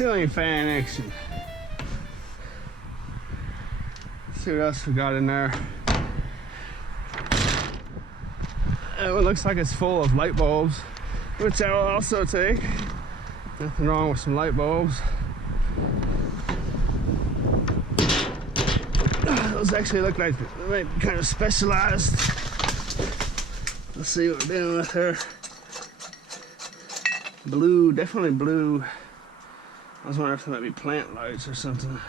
ceiling fan action. Let's see what else we got in there. It looks like it's full of light bulbs, which I will also take. Nothing wrong with some light bulbs. Those actually look like they might be kind of specialized. Let's see what we're dealing with here. Blue, definitely blue. I was wondering if they might be plant lights or something.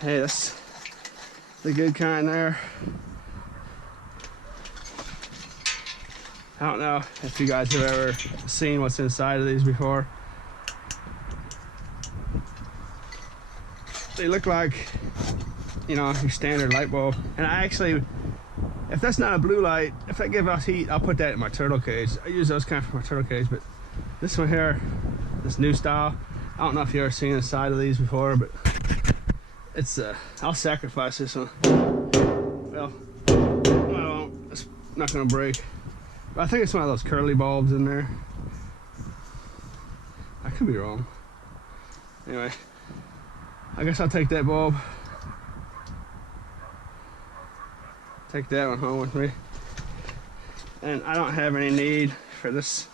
Hey, that's the good kind there. I don't know if you guys have ever seen what's inside of these before. They look like, you know, your standard light bulb. And I actually, if that's not a blue light, if that gives off heat, I'll put that in my turtle cage. I use those kind for my turtle cage, but this one here, this new style, I don't know if you've ever seen inside of these before, but it's, I'll sacrifice this one. Well, I won't. It's not gonna break. But I think it's one of those curly bulbs in there. I could be wrong. Anyway, I guess I'll take that bulb. Take that one home with me. And I don't have any need for this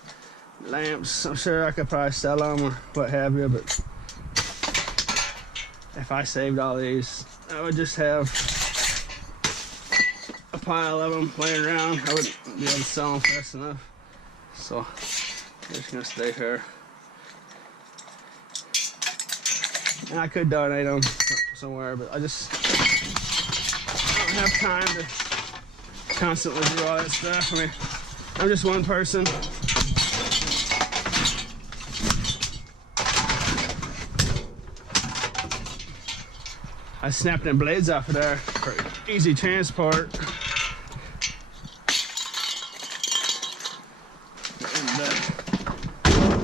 lamps. I'm sure I could probably sell them or what have you, but if I saved all these, I would just have a pile of them laying around. I wouldn't be able to sell them fast enough. So I'm just gonna stay here. And I could donate them somewhere, but I don't have time to constantly do all that stuff. I mean, I'm just one person. I snapped them blades off of there for easy transport. And,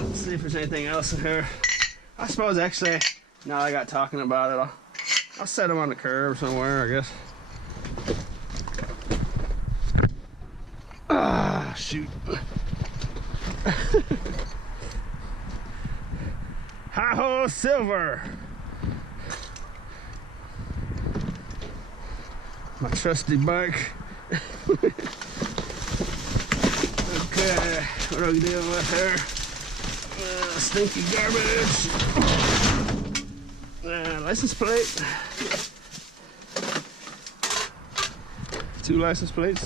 let's see if there's anything else in here. I suppose actually, now I got talking about it, I'll set them on the curb somewhere, I guess. Ah, shoot. Hi-ho Silver. My trusty bike. Okay, what are we dealing with here? Stinky garbage. License plate. 2 license plates.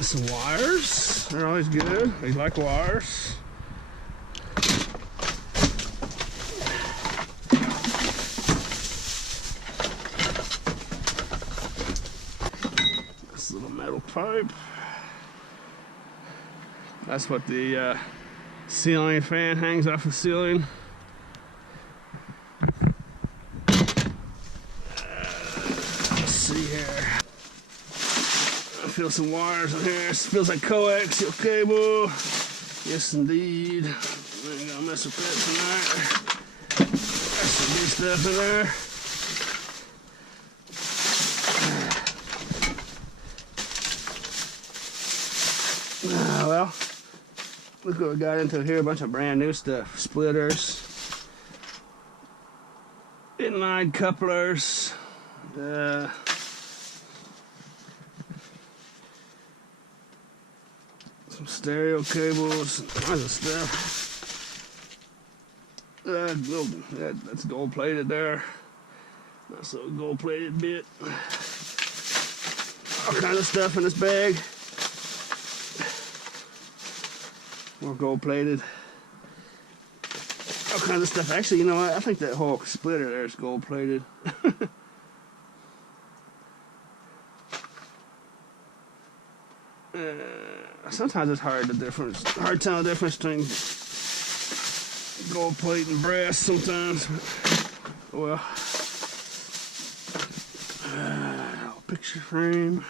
Some wires. They're always good. We like wires. Metal pipe. That's what the ceiling fan hangs off the ceiling. Let's see here. I feel some wires in here. It feels like coaxial cable. Yes, indeed. I ain't gonna mess with that tonight. There's some good stuff in there. Well, look what we got into here. A bunch of brand new stuff. Splitters. Inline couplers. Some stereo cables. Tons of stuff. That's gold plated there. That's a gold plated bit. All kinds of stuff in this bag. More gold plated. All kinds of stuff. Actually, you know what? I think that whole splitter there is gold plated. Sometimes it's hard telling the difference between gold plate and brass sometimes. Well, picture frame.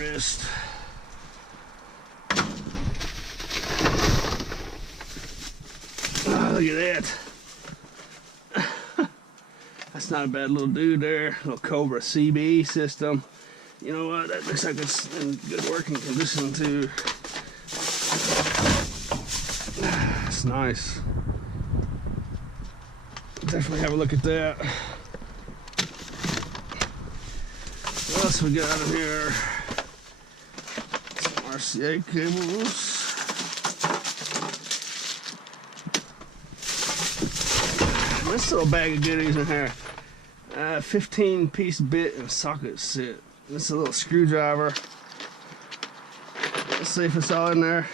headrest. Oh, look at that. That's not a bad little dude there. Little Cobra CB system. You know what? That looks like it's in good working condition too. That's nice. Definitely have a look at that. What else we got in here? Some RCA cables. This little bag of goodies in here. 15-piece bit and socket set. This is a little screwdriver. Let's see if it's all in there.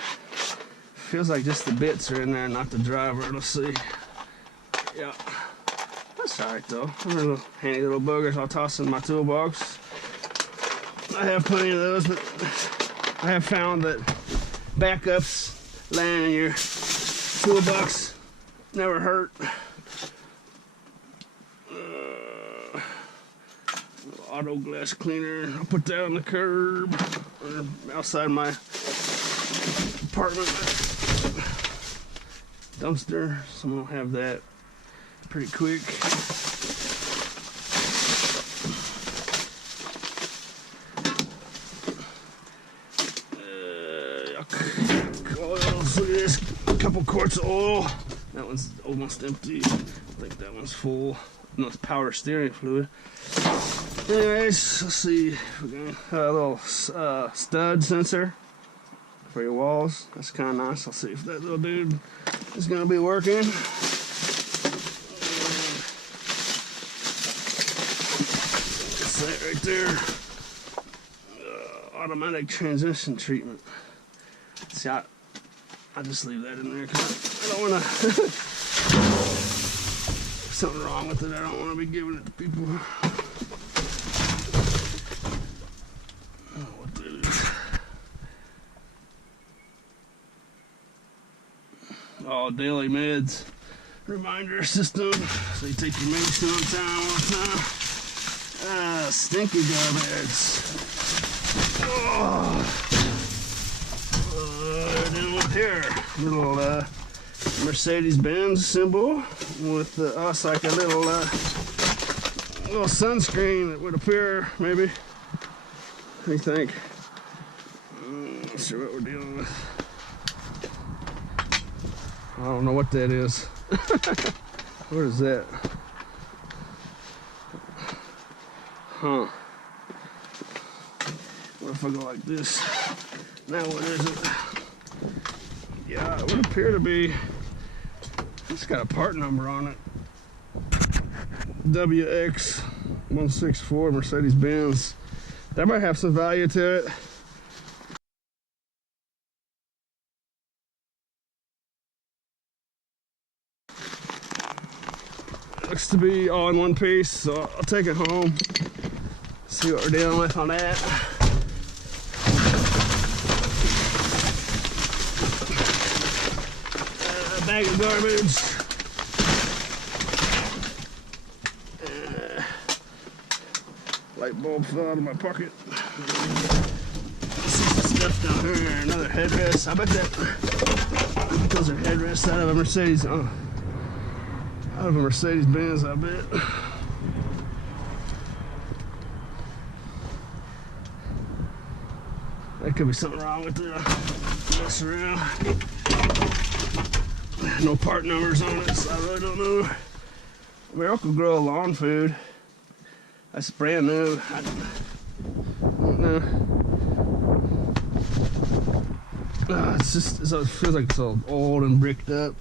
Feels like just the bits are in there, not the driver. Let's see. Yeah. That's alright though. Little handy little boogers I'll toss in my toolbox. I have plenty of those, but I have found that backups laying in your toolbox never hurt. Auto glass cleaner. I'll put that on the curb or outside my apartment dumpster. Someone will have that pretty quick. Coils. Look at this. A couple quarts of oil. That one's almost empty. I think that one's full. No, it's powder steering fluid. Anyways, let's see. We got a little stud sensor for your walls. That's kind of nice. I'll see if that little dude is going to be working. That's that right there. Automatic transmission treatment. See, I just leave that in there because I don't want to. Something wrong with it. I don't want to be giving it to people. What that is. Oh, daily meds. Reminder system. So you take your medicine on time, all the time. Stinky garbage. Then with here, little Mercedes-Benz symbol with us like a little sunscreen that would appear, maybe. What do you think? Not sure what we're dealing with. I don't know what that is. What is that? Huh. What if I go like this? Now what is it? Yeah, it would appear to be. It's got a part number on it. WX164 Mercedes-Benz. That might have some value to it. Looks to be all in one piece, so I'll take it home. See what we're dealing with on that. Bag of garbage. Light bulb fell out of my pocket. See some stuff down here. Another headrest. I bet those are headrests out of a Mercedes. Oh, out of a Mercedes-Benz, I bet. There could be something wrong with it. Mess around. No part numbers on it, so I really don't know. Miracle-Gro lawn food. That's brand new. I don't know. It's just, it feels like it's all old and bricked up.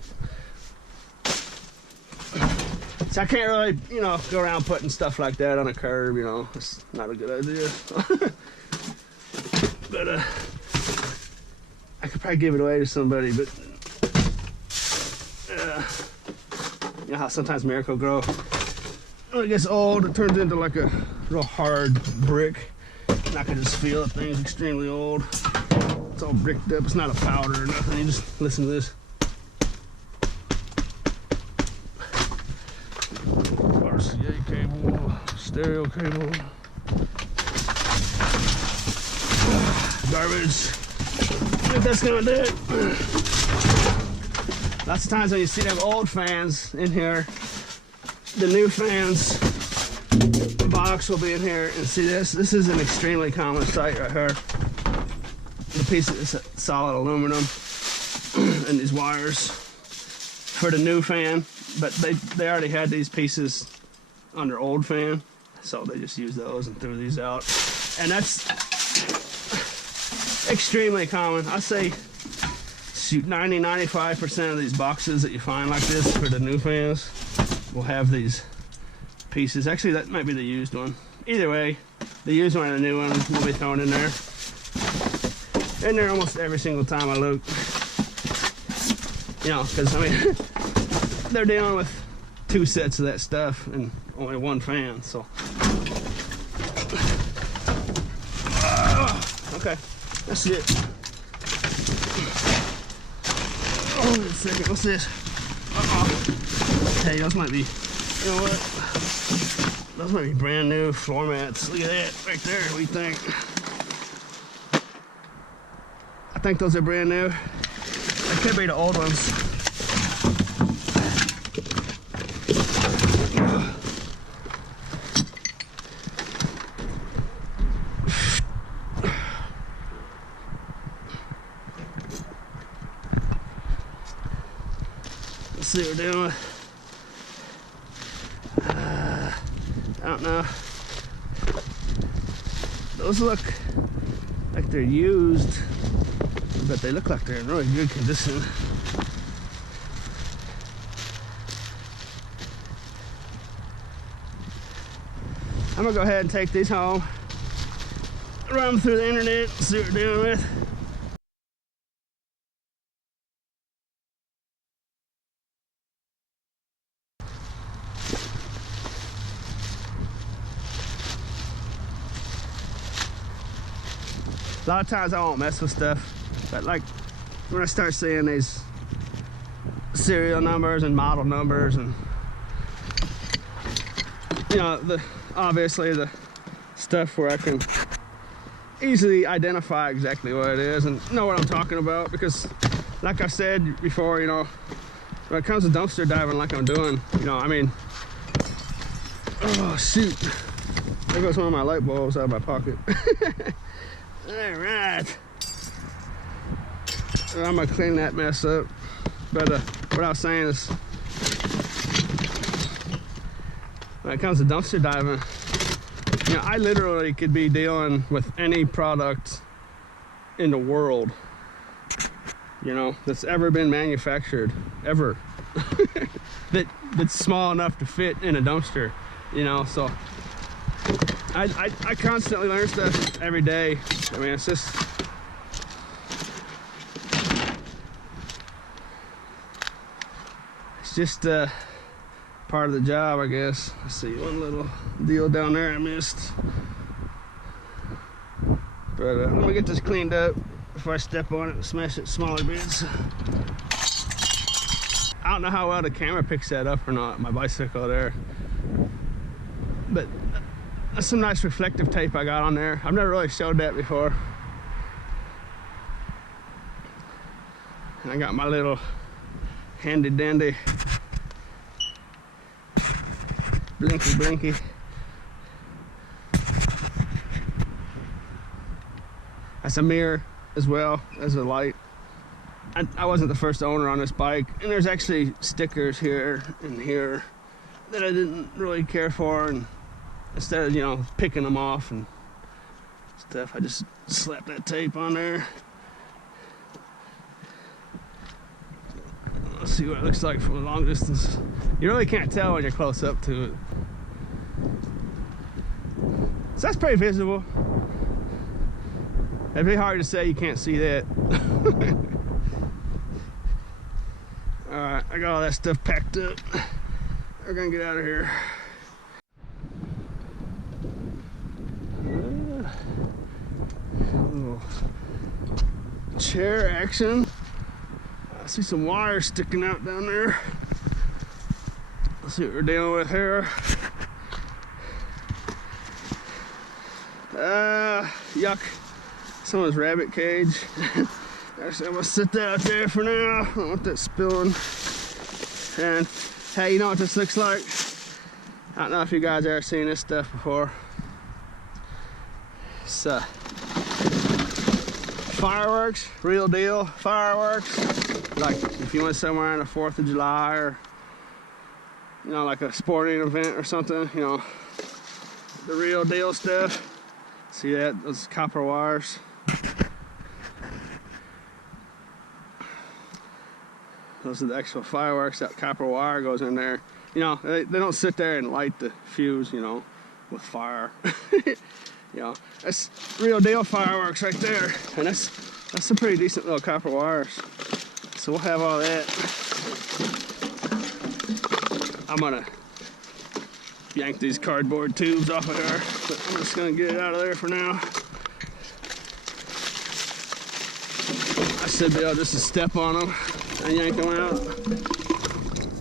So I can't really, go around putting stuff like that on a curb, It's not a good idea. But I could probably give it away to somebody, but you know how sometimes Miracle-Gro, when it gets old, it turns into like a real hard brick. And I can just feel the thing's extremely old. It's all bricked up. It's not a powder or nothing. You just listen to this. RCA cable, stereo cable. garbage. I think that's gonna do it. Lots of times when you see them old fans in here, the new fans box will be in here. And see this? This is an extremely common sight right here. The piece is solid aluminum and these wires for the new fan, but they already had these pieces on their old fan, so they just used those and threw these out. And that's extremely common. I say shoot 90-95% of these boxes that you find like this for the new fans will have these pieces. Actually, that might be the used one. Either way, the used one and the new one will be thrown in there. In there almost every single time I look. You know, because I mean, they're dealing with 2 sets of that stuff and only 1 fan, so. Okay, that's it. Oh, wait a second, what's this? Hey, those might be, you know what? Those might be brand new floor mats. Look at that right there, what do you think? I think those are brand new. They could be the old ones. Let's see what we're doing. I don't know. Those look like they're used, but they look like they're in really good condition. I'm gonna go ahead and take these home, run them through the internet, see what we're dealing with. A lot of times I won't mess with stuff, but like when I start seeing these serial numbers and model numbers and, you know, obviously the stuff where I can easily identify exactly what it is and know what I'm talking about, because like I said before, you know, when it comes to dumpster diving like I'm doing, you know, I mean, oh shoot, there goes one of my light bulbs out of my pocket. All right, I'm gonna clean that mess up. But what I was saying is, when it comes to dumpster diving, you know, I literally could be dealing with any product in the world, you know, that's ever been manufactured, ever, that's small enough to fit in a dumpster, you know, so I constantly learn stuff every day. I mean, it's just, part of the job, I guess. I see one little deal down there I missed. But let me get this cleaned up before I step on it and smash it smaller bits. I don't know how well the camera picks that up or not, my bicycle there. But that's some nice reflective tape I got on there. I've never really showed that before. And I got my little handy dandy blinky. That's a mirror as well as a light. I wasn't the first owner on this bike, and there's actually stickers here and here that I didn't really care for, and instead of, you know, picking them off and stuff, I just slapped that tape on there. Let's see what it looks like from a long distance. You really can't tell when you're close up to it. So that's pretty visible. It'd be hard to say you can't see that. Alright, I got all that stuff packed up. We're gonna get out of here. Chair action. I see some wires sticking out down there. Let's see what we're dealing with here. Yuck. someone's rabbit cage. Actually, I'm gonna sit that out there for now. I don't want that spilling. And hey, you know what this looks like? I don't know if you guys ever seen this stuff before. It's fireworks, real deal fireworks. Like if you went somewhere on the 4th of July or, you know, like a sporting event or something, you know, the real deal stuff. See that? Those copper wires. Those are the actual fireworks. That copper wire goes in there. You know, they don't sit there and light the fuse, you know, with fire. You know, that's real deal fireworks right there. And that's some pretty decent little copper wires. So we'll have all that. I'm gonna yank these cardboard tubes off of there, but I'm just gonna get it out of there for now. I should be able just to step on them and yank them out.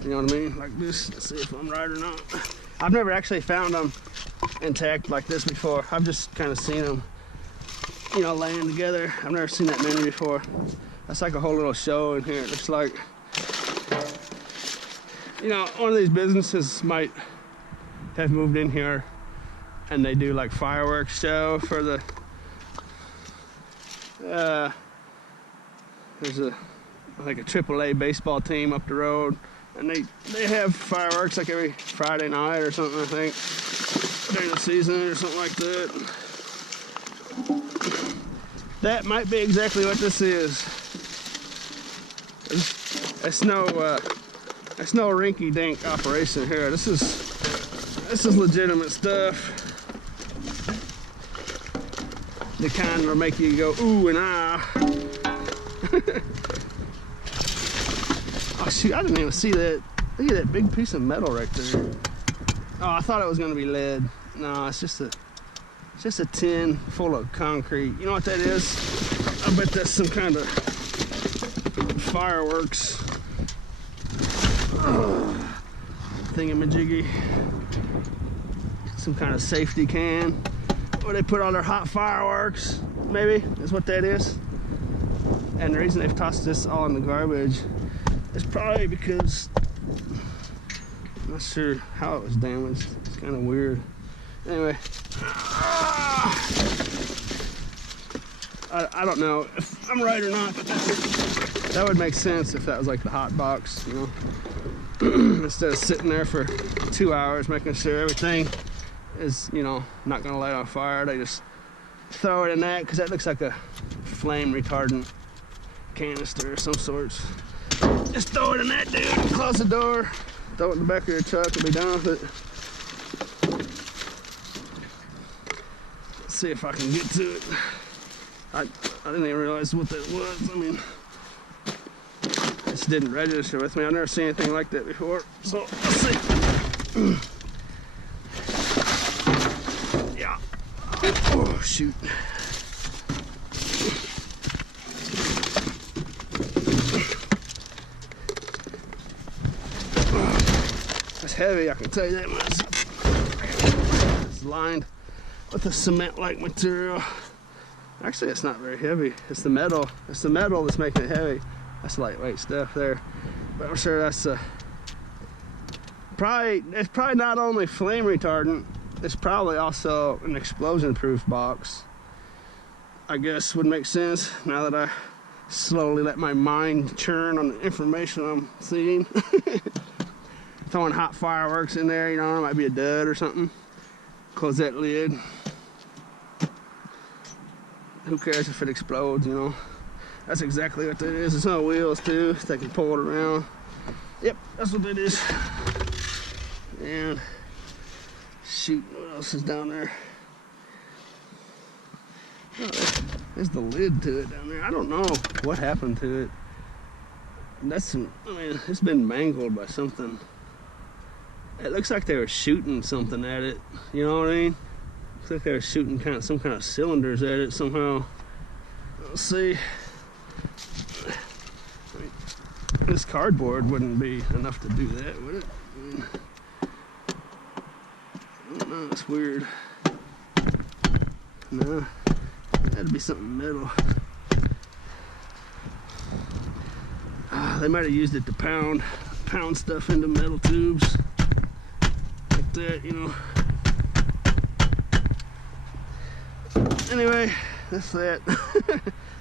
You know what I mean? Like this. Let's see if I'm right or not. I've never actually found them intact like this before. I've just kind of seen them, you know, laying together. I've never seen that many before. That's like a whole little show in here. It looks like, you know, one of these businesses might have moved in here and they do like fireworks show for the there's a like a AAA baseball team up the road, and they have fireworks like every Friday night or something, I think, during the season or something like that. That might be exactly what this is. It's no rinky-dink operation here. This is legitimate stuff. The kind that'll make you go ooh and ah. Oh shoot, I didn't even see that. Look at that big piece of metal right there. Oh, I thought it was gonna be lead. No, it's just a tin full of concrete. You know what that is? I bet that's some kind of fireworks thingamajiggy. Some kind of safety can where they put all their hot fireworks, maybe, is what that is. And the reason they've tossed this all in the garbage is probably because I'm not sure how it was damaged. It's kind of weird. Anyway, I don't know if I'm right or not, but that would make sense if that was like the hot box, you know. Instead of sitting there for 2 hours making sure everything is, you know, not gonna light on fire, they just throw it in that, because that looks like a flame retardant canister of some sorts. Just throw it in that, dude, and close the door, throw it in the back of your truck and be done with it. Let's see if I can get to it. I didn't even realize what that was. I mean, this didn't register with me. I've never seen anything like that before. So let's see. Yeah. Oh shoot. It's heavy, I can tell you that much. It's lined with a cement-like material. Actually, it's not very heavy. It's the metal. It's the metal that's making it heavy. That's lightweight stuff there. But I'm sure that's it's probably not only flame retardant, it's probably also an explosion-proof box. I guess would make sense now that I slowly let my mind churn on the information I'm seeing. Throwing hot fireworks in there, you know, it might be a dud or something. Close that lid. Who cares if it explodes, you know? That's exactly what that is. There's no wheels too, they can pull it around. Yep, that's what that is. And shoot, what else is down there? Oh, there's the lid to it down there. I don't know what happened to it. I mean, it's been mangled by something. It looks like they were shooting something at it. You know what I mean? Looks like they were shooting some kind of cylinders at it somehow. Let's see. I mean, this cardboard wouldn't be enough to do that, would it? I mean, I don't know, it's weird. No, That'd be something metal. They might have used it to pound stuff into metal tubes like that, you know. Anyway, that's that.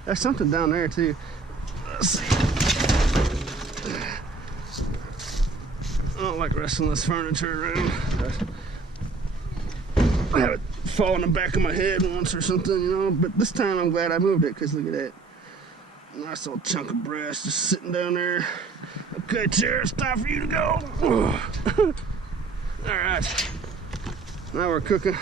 There's something down there too. Let's see. I don't like wrestling this furniture around. I have it fall in the back of my head once or something, you know. But this time I'm glad I moved it, because look at that. Nice little chunk of brass just sitting down there. Okay, chair, it's time for you to go. Alright. Now we're cooking.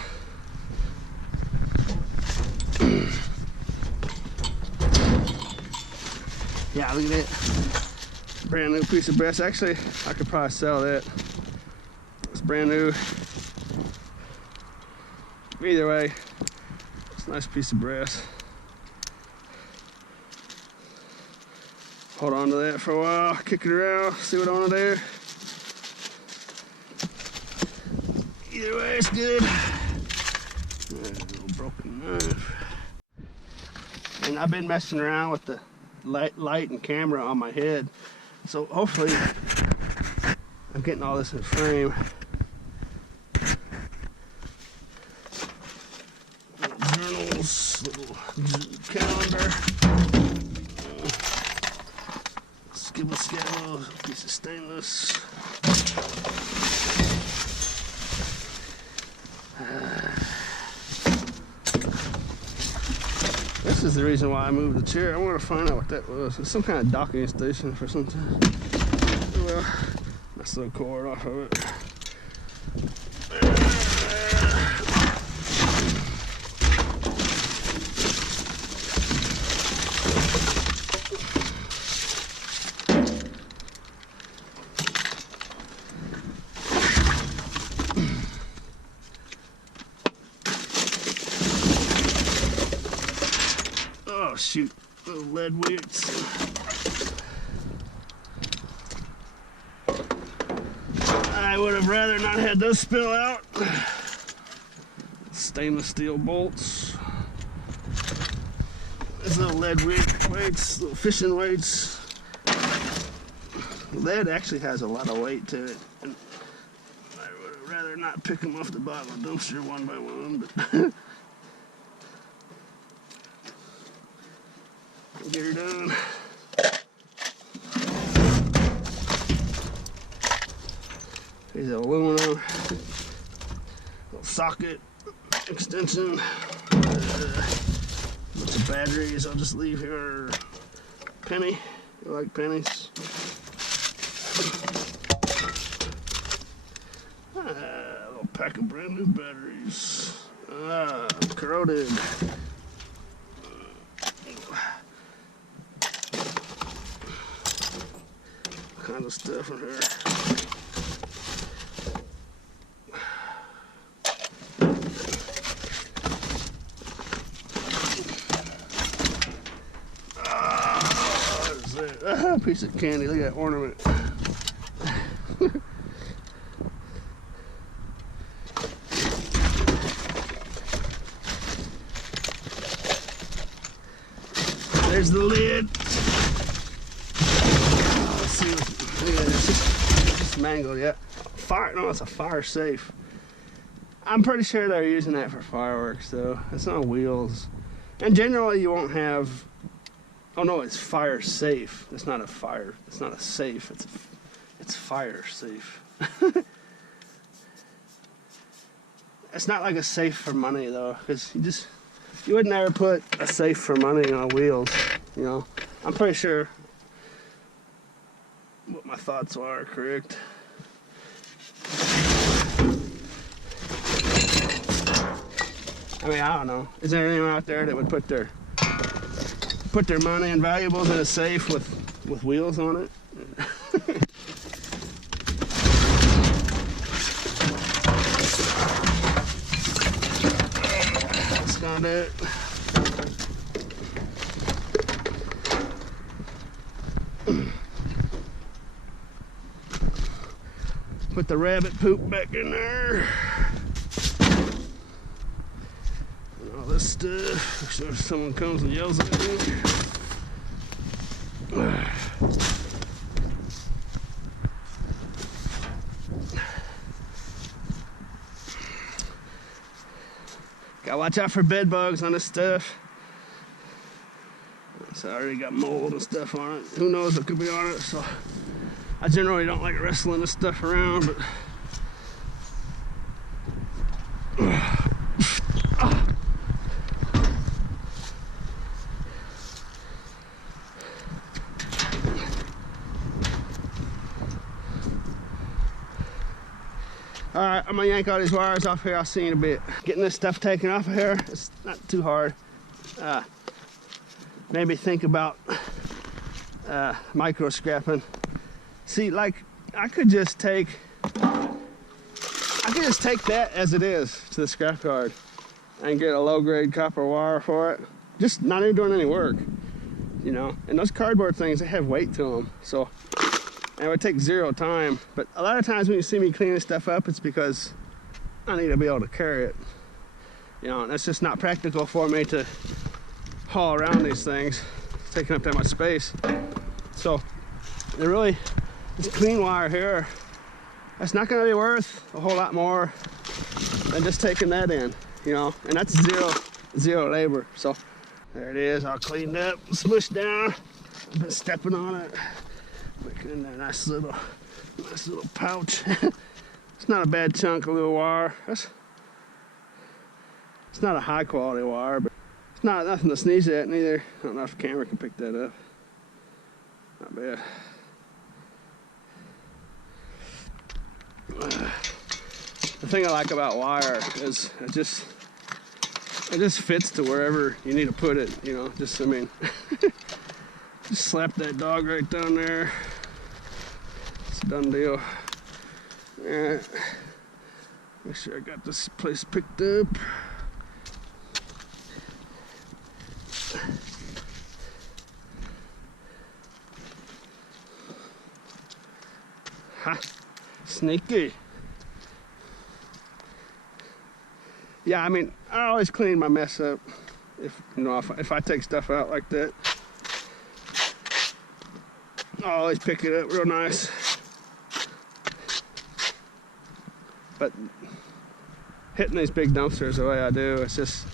Yeah, look at that. Brand new piece of brass. Actually, I could probably sell that. It's brand new. Either way, it's a nice piece of brass. Hold on to that for a while, kick it around, see what I want to do. Either way, it's good. A little broken knife. And I've been messing around with the light and camera on my head, so hopefully I'm getting all this in frame. Little journals, little calendar. Skibble, piece of stainless. This is the reason why I moved the chair. I want to find out what that was. It's some kind of docking station for something. Well, nice little cord off of it. Oh shoot, little lead weights. I would have rather not had those spill out. Stainless steel bolts. There's little lead weights, little fishing weights. Lead actually has a lot of weight to it, and I would have rather not pick them off the bottom of the dumpster one by one, but get her done. Here's an aluminum little socket extension. Bunch of batteries I'll just leave here. Penny, I like pennies. A little pack of brand new batteries. Corroded. Kind of stuff in here. What is that? A piece of candy. Look at that ornament. There's the lid. Let's see what. Look at this. It's just mangled, yeah. Fire, no, it's a fire safe. I'm pretty sure they're using that for fireworks, though. It's on wheels. And generally, you won't have. Oh no, it's fire safe. It's not a fire. It's not a safe. It's fire safe. It's not like a safe for money, though, because you would never put a safe for money on wheels. You know, I'm pretty sure. What my thoughts are correct. I mean, I don't know. Is there anyone out there that would put their money and valuables in a safe with wheels on it? That's gonna do it. Put the rabbit poop back in there. And all this stuff. Make sure someone comes and yells at me. Gotta watch out for bed bugs on this stuff. So I already got mold and stuff on it. Who knows what could be on it? So I generally don't like wrestling this stuff around, but alright, I'm gonna yank all these wires off here. I'll see you in a bit. Getting this stuff taken off of here, it's not too hard. Maybe think about micro scrapping. See, like I could just take that as it is to the scrap yard and get a low grade copper wire for it. Just not even doing any work, you know. And those cardboard things, they have weight to them, so and it would take zero time. But a lot of times when you see me cleaning stuff up, it's because I need to be able to carry it, you know. And that's just not practical for me to haul around these things. It's taking up that much space. So really, this clean wire here, that's not going to be worth a whole lot more than just taking that in, you know. And that's zero labor. So there it is, all cleaned up, smushed down. I've been stepping on it, making it a nice little pouch. It's not a bad chunk of little wire. It's not a high quality wire, but it's not nothing to sneeze at neither. I don't know if the camera can pick that up. Not bad. The thing I like about wire is it just fits to wherever you need to put it, you know. Just, I mean, just slap that dog right down there. It's a done deal. Alright. Make sure I got this place picked up. Ha! Sneaky. Yeah, I mean, I always clean my mess up. If I take stuff out like that, I always pick it up real nice. But hitting these big dumpsters the way I do, it's just,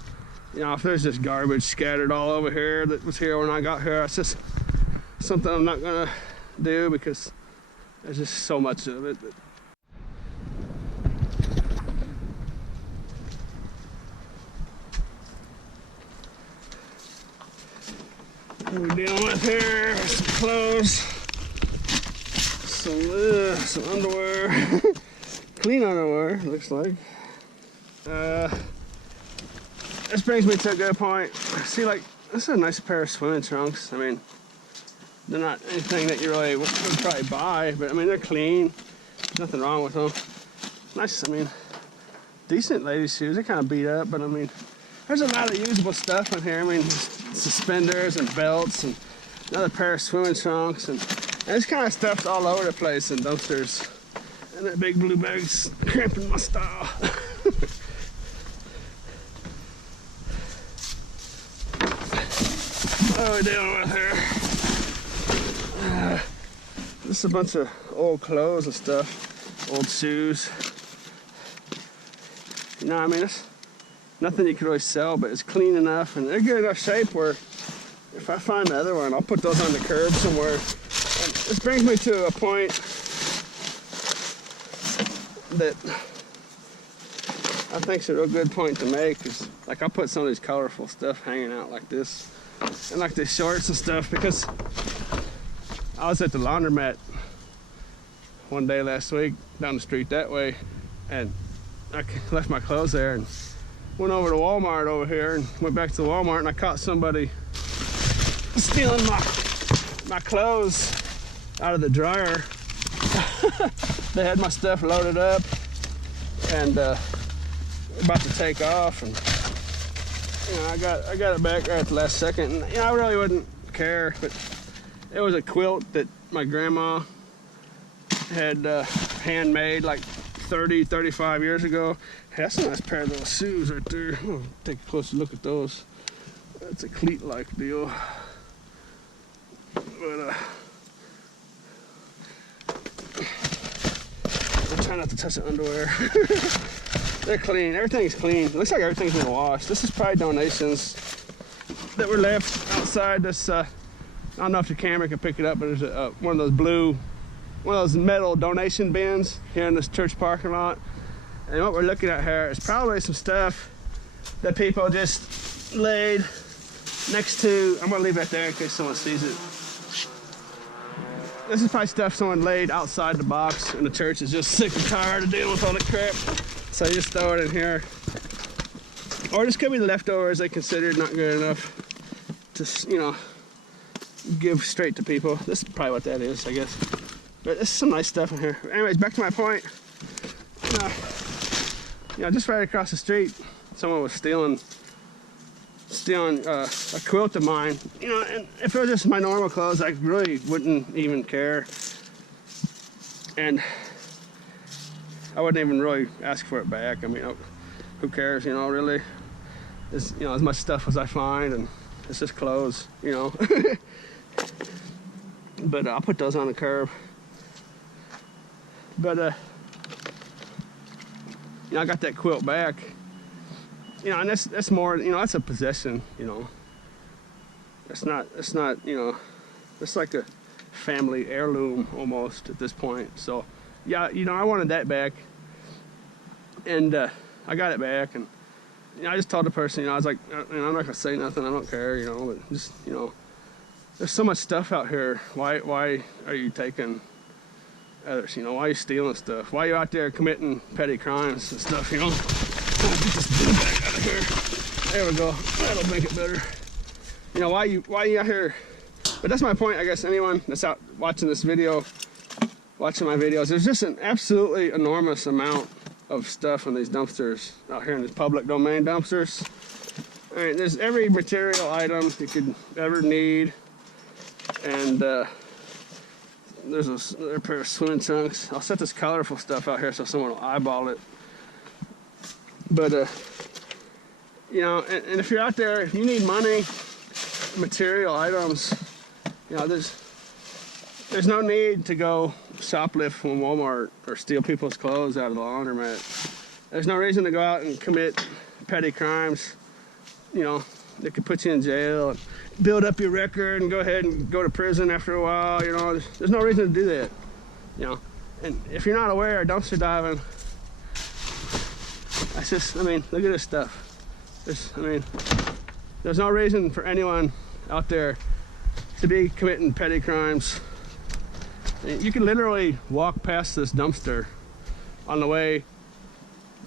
you know, if there's just garbage scattered all over here that was here when I got here, it's just something I'm not gonna do because there's just so much of it. What we're dealing with here is some clothes, some underwear, clean underwear, looks like. This brings me to a good point. See, like, this is a nice pair of swimming trunks. I mean, they're not anything that you really would probably buy, but I mean, they're clean. There's nothing wrong with them. Nice, I mean, decent ladies' shoes. They're kind of beat up, but I mean, there's a lot of usable stuff in here. I mean, suspenders and belts and another pair of swimming trunks, and this kind of stuff's all over the place in dumpsters. And that big blue bag's cramping my style. What are we dealing with here? This is a bunch of old clothes and stuff, old shoes. You know, I mean, it's nothing you can really sell, but it's clean enough and they're good enough shape where if I find the other one, I'll put those on the curb somewhere. And this brings me to a point that I think is a real good point to make. Is like I'll put some of these colorful stuff hanging out like this, and like these shorts and stuff, because I was at the laundromat one day last week down the street that way, and I left my clothes there and went over to Walmart over here and went back to Walmart, and I caught somebody stealing my clothes out of the dryer. They had my stuff loaded up and about to take off, and you know, I got it back right at the last second, and you know, I really wouldn't care, but it was a quilt that my grandma had handmade like 30, 35 years ago. Hey, that's a nice pair of little shoes right there. Oh, take a closer look at those. That's a cleat-like deal. But I'm trying not to touch the underwear. They're clean. Everything's clean. It looks like everything's been washed. This is probably donations that were left outside this. I don't know if the camera can pick it up, but there's one of those metal donation bins here in this church parking lot. And what we're looking at here is probably some stuff that people just laid next to. I'm gonna leave that there in case someone sees it. This is probably stuff someone laid outside the box, and the church is just sick and tired of dealing with all the crap. So you just throw it in here. Or this could be the leftovers they considered not good enough to, you know, give straight to people. This is probably what that is, I guess. But there's some nice stuff in here. Anyways, back to my point. You know, just right across the street, someone was stealing a quilt of mine. You know, and if it was just my normal clothes, I really wouldn't even care. And I wouldn't even really ask for it back. I mean, who cares, you know, really? It's, you know, as much stuff as I find, and it's just clothes, you know. But I'll put those on the curb. But you know, I got that quilt back. You know, and that's more, you know, that's a possession, you know. It's not, you know, it's like a family heirloom almost at this point. So, yeah, you know, I wanted that back. And I got it back, and you know, I just told the person, you know, I was like, you know, I'm not gonna say nothing, I don't care, you know, but just, you know, there's so much stuff out here. Why are you taking others, you know? Why are you stealing stuff? Why are you out there committing petty crimes and stuff, you know? Get this bin back out of here. There we go. That'll make it better. You know, why are you out here? But that's my point, I guess. Anyone that's out watching this video, watching my videos, there's just an absolutely enormous amount of stuff in these dumpsters out here in these public domain dumpsters. All right, there's every material item you could ever need, and there's another pair of swimming trunks. I'll set this colorful stuff out here so someone will eyeball it. But you know, and if you're out there, if you need money, material items, you know, there's no need to go shoplift from Walmart or steal people's clothes out of the laundromat. There's no reason to go out and commit petty crimes, you know, that could put you in jail and build up your record and go ahead and go to prison after a while, you know. There's no reason to do that, you know. And if you're not aware, dumpster diving, that's just, I mean, look at this stuff. There's no reason for anyone out there to be committing petty crimes. You can literally walk past this dumpster on the way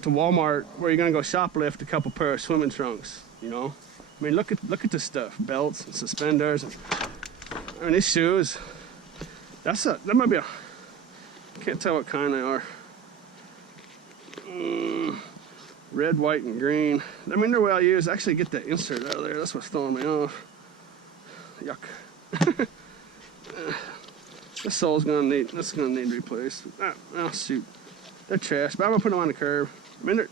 to Walmart where you're gonna go shoplift a couple pair of swimming trunks, you know? I mean, look at this stuff, belts and suspenders. I mean, these shoes, that might be can't tell what kind they are. Red, white, and green. I mean, they're well used. Actually, get that insert out of there. That's what's throwing me off. Yuck. This sole's gonna need replaced. Oh shoot, they're trash. But I'm gonna put them on the curb. I mean,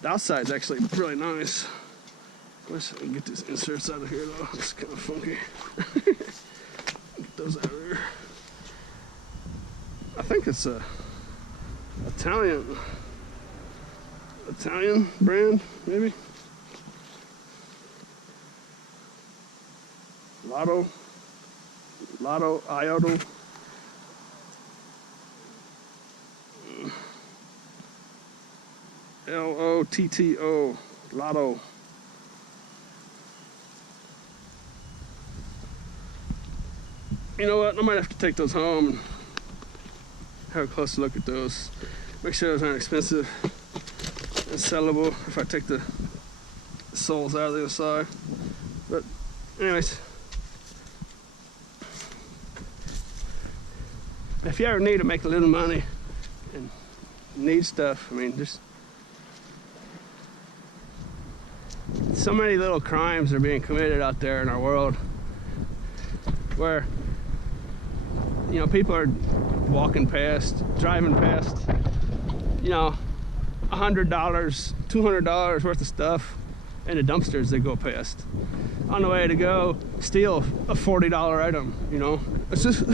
the outside's actually really nice. I wish I could get these inserts out of here though. It's kind of funky. Get those out of there. I think it's a Italian brand, maybe. Lotto, Iotto. Lotto, Lotto. You know what? I might have to take those home and have a closer look at those. Make sure those aren't expensive and sellable if I take the soles out of the other side. But anyways, if you ever need to make a little money and need stuff, I mean, just so many little crimes are being committed out there in our world where, you know, people are walking past, driving past you know, $100, $200 worth of stuff in the dumpsters that go past on the way to go steal a $40 item, you know. It's just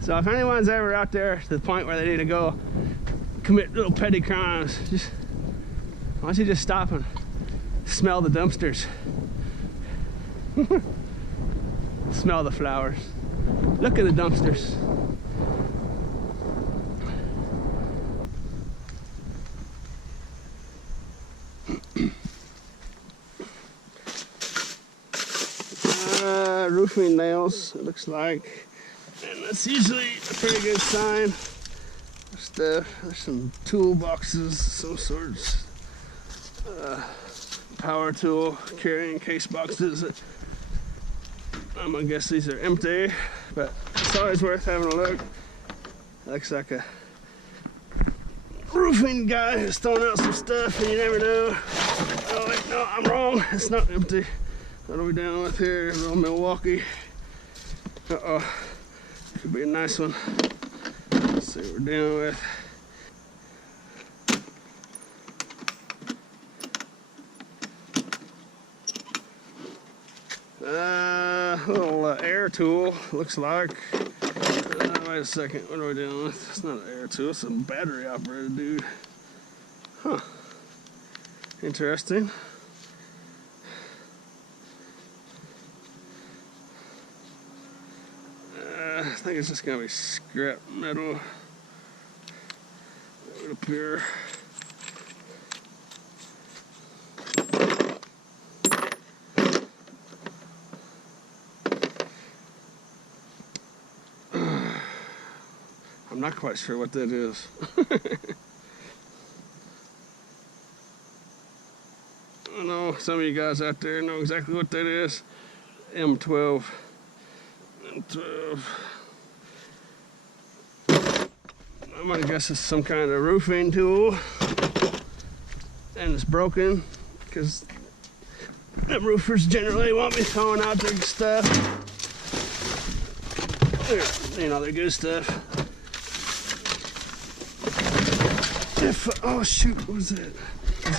so if anyone's ever out there to the point where they need to go commit little petty crimes, just why don't you just stop and smell the dumpsters. Smell the flowers, look at the dumpsters. Roofing nails, it looks like, and that's usually a pretty good sign. There's some toolboxes, some sorts, power tool carrying case boxes. I'm gonna guess these are empty, but it's always worth having a look. It looks like a roofing guy who's throwing out some stuff, and you never know. Oh wait, no, I'm wrong. It's not empty. What are we dealing with here? A little Milwaukee. Uh-oh. Could be a nice one. Let's see what we're dealing with. Little air tool, looks like. Wait a second, what are we dealing with? It's not an air tool, it's a battery operated, dude. Huh. Interesting. I think it's just gonna be scrap metal. That would appear. I'm not quite sure what that is. I know some of you guys out there know exactly what that is. M12. M12. I'm gonna guess it's some kind of roofing tool, and it's broken because the roofers generally won't be throwing out their stuff. You know, their good stuff. Oh shoot, what was that? Is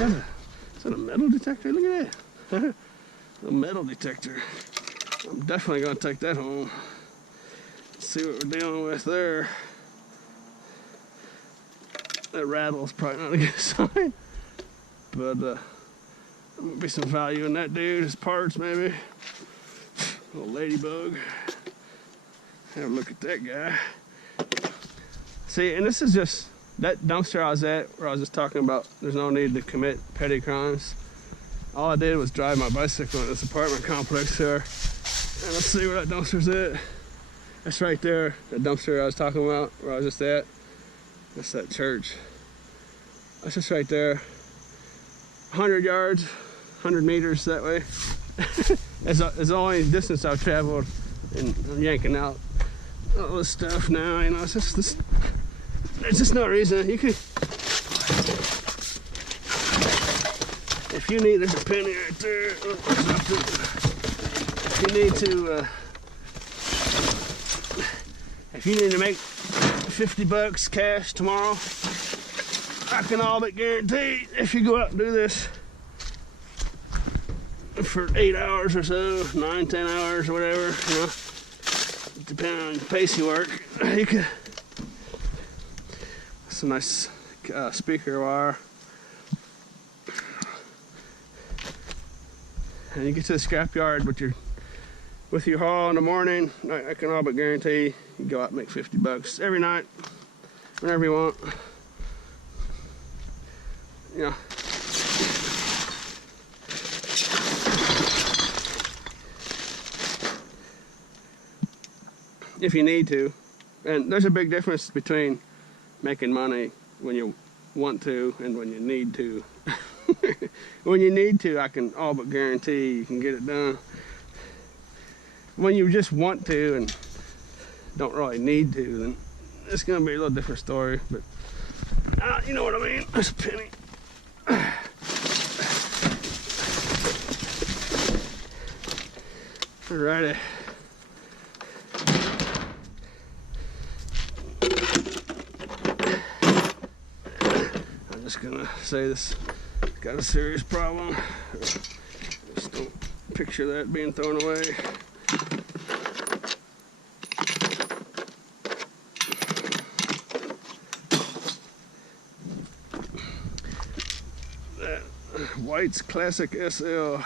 that a metal detector? Look at that. A metal detector. I'm definitely gonna take that home. Let's see what we're dealing with there. That rattle's probably not a good sign, but there might be some value in that, dude. His parts, maybe. Little ladybug. Have a look at that guy. See, and this is just that dumpster I was at, where I was just talking about there's no need to commit petty crimes. All I did was drive my bicycle in this apartment complex here, and let's see where that dumpster's at. That's right there, the dumpster I was talking about, where I was just at. That's that church. That's just right there. 100 yards, 100 meters that way. It's the only distance I've traveled, and I'm yanking out all this stuff now. You know, it's just this. There's just no reason you could. If you need, there's a penny right there. If you need to. If you need to make $50 cash tomorrow, I can all but guarantee if you go out and do this for 8 hours or so, 9, 10 hours or whatever, you know, depending on the pace you work, you can. That's a nice speaker wire. And you get to the scrapyard with your haul in the morning, I can all but guarantee you can go out and make $50 every night, whenever you want. You know. If you need to. And there's a big difference between making money when you want to and when you need to. When you need to, I can all but guarantee you can get it done. When you just want to and don't really need to, then it's going to be a little different story. But you know what I mean? There's a penny. Alrighty. just gonna say this got a serious problem. Just don't picture that being thrown away. That White's Classic SL.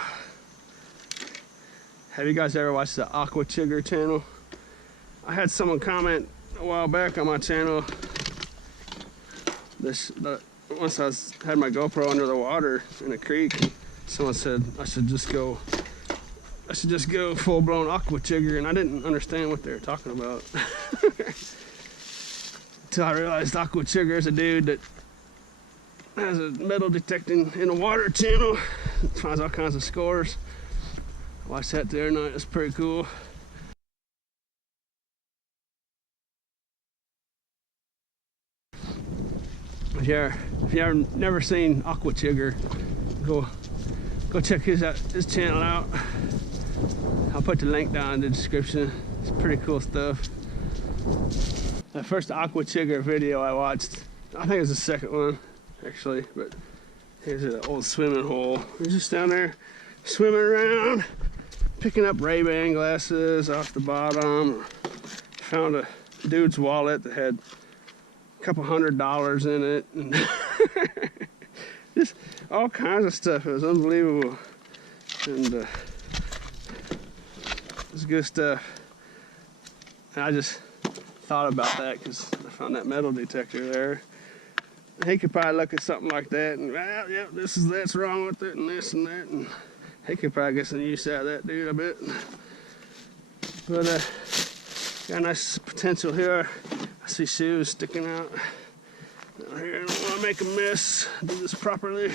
Have you guys ever watched the Aqua Chigger channel? I had someone comment a while back on my channel. Once I had my GoPro under the water in a creek, someone said I should just go full-blown Aqua Chigger, and I didn't understand what they were talking about. Until I realized Aqua Chigger is a dude that has a metal detecting in the water channel. Finds all kinds of scores. Watched that the other night. It's pretty cool. If you've never seen Aqua Chigger, go check his channel out. I'll put the link down in the description. It's pretty cool stuff. The first Aqua Chigger video I watched, I think it was the second one actually, but here's an old swimming hole. He's just down there swimming around, picking up Ray-Ban glasses off the bottom. Found a dude's wallet that had a couple $100 in it, and just all kinds of stuff. It was unbelievable, and it's good stuff. And I just thought about that because I found that metal detector there. He could probably look at something like that and, well, yep, that's wrong with it, and this and that, and he could probably get some use out of that dude, I bet. But got a nice potential here. I see shoes sticking out down here. I don't want to make a mess. Do this properly.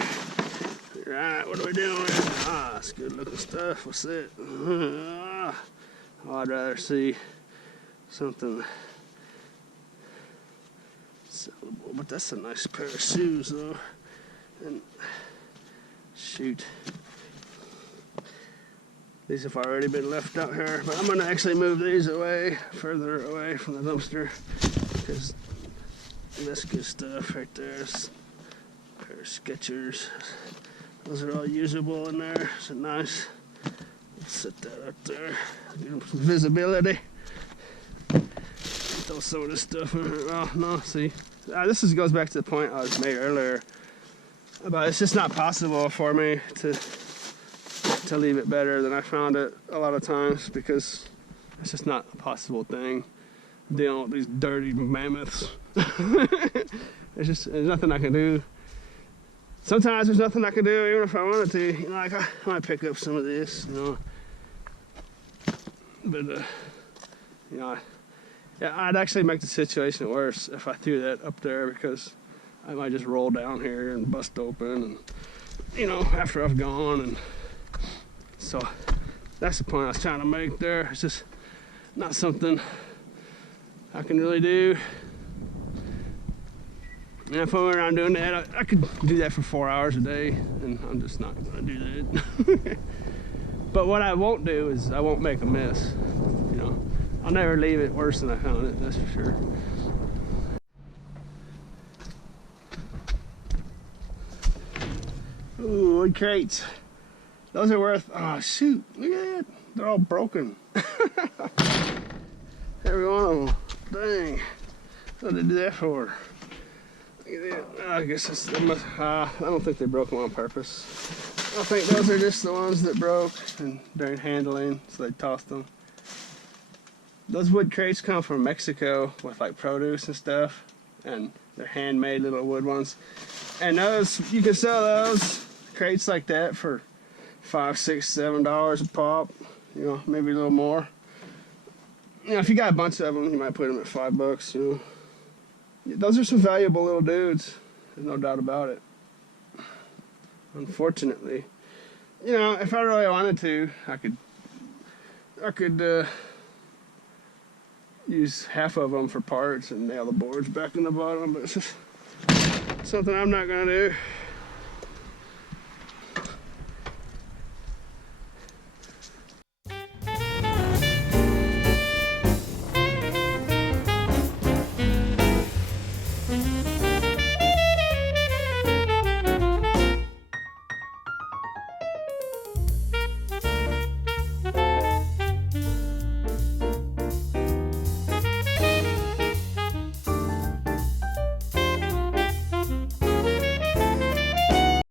Alright, what are we doing? Ah, it's good looking stuff. What's that? Oh, I'd rather see something sellable, but that's a nice pair of shoes though. And shoot, these have already been left out here, but I'm gonna actually move these away, further away from the dumpster, because that's good stuff right there. It's a pair of Skechers. Those are all usable in there. So nice. Let's set that up there. Give them some visibility. Throw some of this stuff in here. Oh no, see, this goes back to the point I was made earlier about it's just not possible for me to leave it better than I found it a lot of times, because it's just not a possible thing dealing with these dirty mammoths. There's nothing I can do. Sometimes there's nothing I can do even if I wanted to. You know, like I might pick up some of this, you know, but you know, yeah, I'd actually make the situation worse if I threw that up there, because I might just roll down here and bust open, and you know, after I've gone. And so that's the point I was trying to make there. It's just not something I can really do. And if I went around doing that, I could do that for 4 hours a day, and I'm just not going to do that. But what I won't do is I won't make a mess. You know, I'll never leave it worse than I found it, that's for sure. Ooh, wood crates. Those are worth, oh shoot, look at that. They're all broken. Every one of them. Dang. What did they do that for? Look at that. I guess I don't think they broke them on purpose. I think those are just the ones that broke and during handling, so they tossed them. Those wood crates come from Mexico with like produce and stuff, and they're handmade little wood ones. And those, you can sell those crates like that for $5, $6, $7 a pop. You know, maybe a little more. You know, if you got a bunch of them, you might put them at $5. You know, those are some valuable little dudes. There's no doubt about it. Unfortunately, you know, if I really wanted to, I could use half of them for parts and nail the boards back in the bottom, but it's just something I'm not gonna do.